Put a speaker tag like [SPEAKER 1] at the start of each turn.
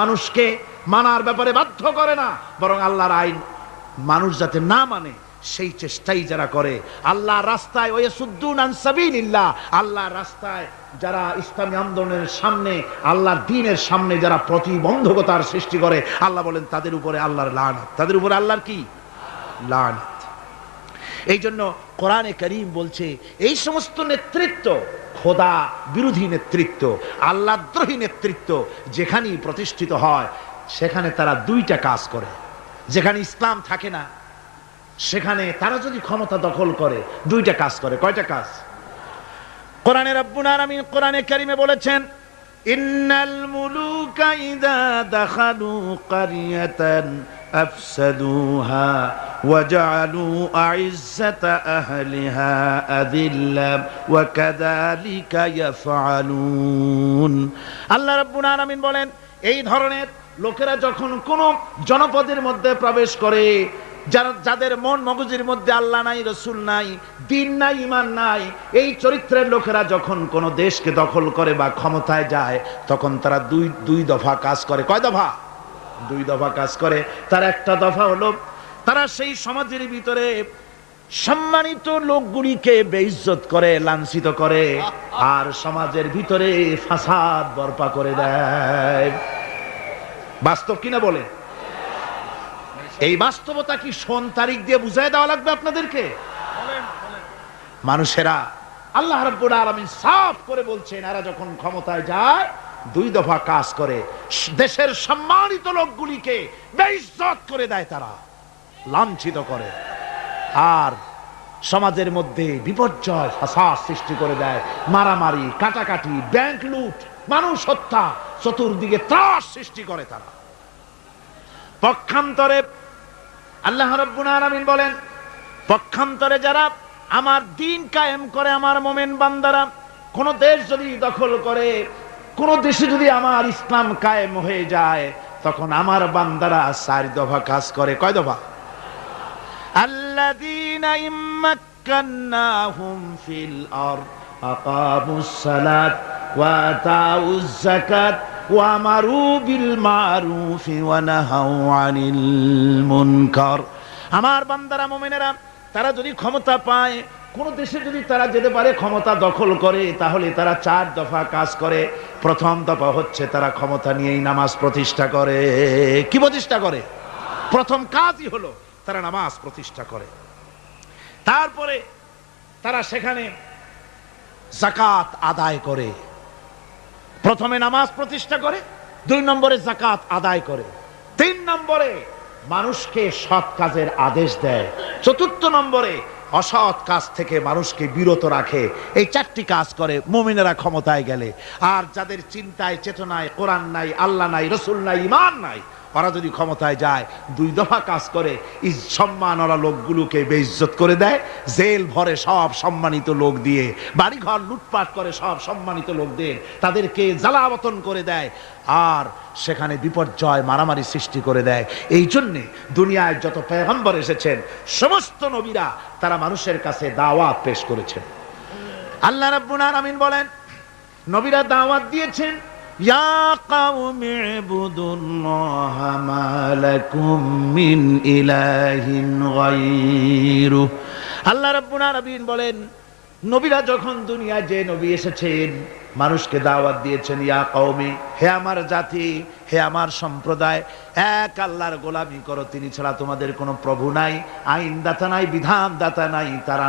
[SPEAKER 1] মানুষকে মানার ব্যাপারে বাধ্য করে না, বরং আল্লাহর আইন মানুষ যাতে না মানে সেই চেষ্টাই যারা করে। আল্লাহ রাস্তায় ওয়ে সুদ্দুন আনসাবিল্লাহ আল্লাহ রাস্তায় যারা ইসলামী আন্দোলনের সামনে, আল্লাহর দিনের সামনে যারা প্রতিবন্ধকতার সৃষ্টি করে, আল্লাহ বলেন, তাদের উপরে আল্লাহর লানত। তাদের উপরে আল্লাহর কি? লান এই জন্য কোরআনে করিম বলছে, এই সমস্ত নেতৃত্ব খোদা বিরোধী নেতৃত্ব, আল্লাদ্রোহী নেতৃত্ব যেখানেই প্রতিষ্ঠিত হয়, সেখানে তারা দুইটা কাজ করে। যেখানে ইসলাম থাকে না, সেখানে তারা যদি ক্ষমতা দখল করে, দুইটা কাজ করে। কয়টা কাজ? কোরআনের রব্বুল আলামিন কোরআনে কারিমে বলেছেন, ইন্নাল মুলুকা ইযা দাখালু কারিয়াতান ওয়াজআলু আইজ্জাতা আহলিহা আদিল্লা ওয়া কাযালিকা ইয়াফআলুন আল্লাহ রাব্বুল আলামিন বলেন, এই ধরনের লোকেরা যখন কোন জনপদের মধ্যে প্রবেশ করে, যারা, যাদের মন মগজের মধ্যে আল্লাহ নাই, রসুল নাই, দিন নাই ইমান নাই, এই চরিত্রের লোকেরা যখন কোন দেশকে দখল করে বা ক্ষমতায় যায়, তখন তারা দুই দুই দফা কাজ করে। কয় দফা? দুই দফা কাজ করে, তার একটা দফা হলো তারা সেই সমাজের ভিতরে সম্মানিত লোকগুলিকে বেইজ্জত করে, লাঞ্ছিত করে, আর সমাজের ভিতরে ফাসাদ বরপা করে দেয়। বাস্তব কিনা বলে? এই বাস্তবতা কি সোন তারিখ দিয়ে বুঝাই দেওয়া লাগবে আপনাদেরকে? মানুষেরা আল্লাহ রাব্বুল আলামিন সাফ করে বলছেন, এরা যখন ক্ষমতায় যায় দুই দফা কাজ করে। দেশের সম্মানিত লোকগুলিকে বেইজ্জত করে দেয় তারা, লাঞ্ছিত করে। আর সমাজের মধ্যে বিপর্যয়, ফাসাদ সৃষ্টি করে দেয়। মারামারি, কাটাকাটি, ব্যাংক লুট, মানুষ হত্যা, চতুর্দিকে ত্রাস সৃষ্টি করে তারা। পক্ষান্তরে আল্লাহ রব্বুল আলামিন বলেন, পক্ষান্তরে যারা আমার দিন কায়েম করে, আমার মোমেন বান্দারা, কোন দেশ যদি দখল করে কোন দেশে যদি আমার ইসলাম কায়েম হয়ে যায়, তখন আমার বান্দারা চার দফা কাজ করে। কয় দফা? আল্লাহ ওয়া বিল আমার বান্দারা, মোমেনেরা, তারা যদি ক্ষমতা পায় কোন দেশে যদি তারা যেতে পারে, ক্ষমতা দখল করে, তাহলে তারা চার দফা কাজ করে। প্রথম দফা হচ্ছে তারা ক্ষমতা নিয়েই নামাজ প্রতিষ্ঠা করে। কি প্রতিষ্ঠা করে? প্রথম কাজই হলো তারা নামাজ প্রতিষ্ঠা করে। তারপরে তারা সেখানে জাকাত আদায় করে। প্রথমে নামাজ প্রতিষ্ঠা করে, দুই নম্বরে জাকাত আদায় করে। তিন নম্বরে মানুষকে সৎ কাজের আদেশ দেয়। চতুর্থ নম্বরে অসৎ কাজ থেকে মানুষকে বিরত রাখে। এই চারটি কাজ করে, মোমিনেরা ক্ষমতায় গেলে। আর যাদের চিন্তায়, চেতনায়, কোরআন নাই, আল্লাহ নাই, রসুল নাই ইমান নাই ওরা যদি ক্ষমতায় যায়, দুই দফা কাজ করে সম্মান সম্মানওয়ালা লোকগুলোকে বেইজ্জত করে দেয়, জেল ভরে সব সম্মানিত লোক দিয়ে, বাড়িঘর লুটপাট করে সব সম্মানিত লোকদের তাদেরকে জ্বালাবতন করে দেয়, আর সেখানে বিপর্যয়, মারামারি সৃষ্টি করে দেয়। এই জন্যে দুনিয়ায় যত পেগম্বর এসেছেন, সমস্ত নবীরা তারা মানুষের কাছে দাওয়াত পেশ করেছেন। আল্লাহ রাব্বুল আলামিন বলেন, নবীরা দাওয়াত দিয়েছেন মা লাকুম মিন ইলাহিন গায়রু আল্লাহ রাব্বুল আলামিন বলেন, নবীরা যখন দুনিয়ায় যে নবী এসেছেন, মানুষকে দাওয়াত দিয়েছেন, ইয়া কওমি, হে আমার জাতি, হে আমার সম্প্রদায়, এক আল্লাহর গোলামি করো, তিনি ছাড়া তোমাদের কোনো প্রভু নাই আইন দাতা নাই বিধান দাতা নাই, তারা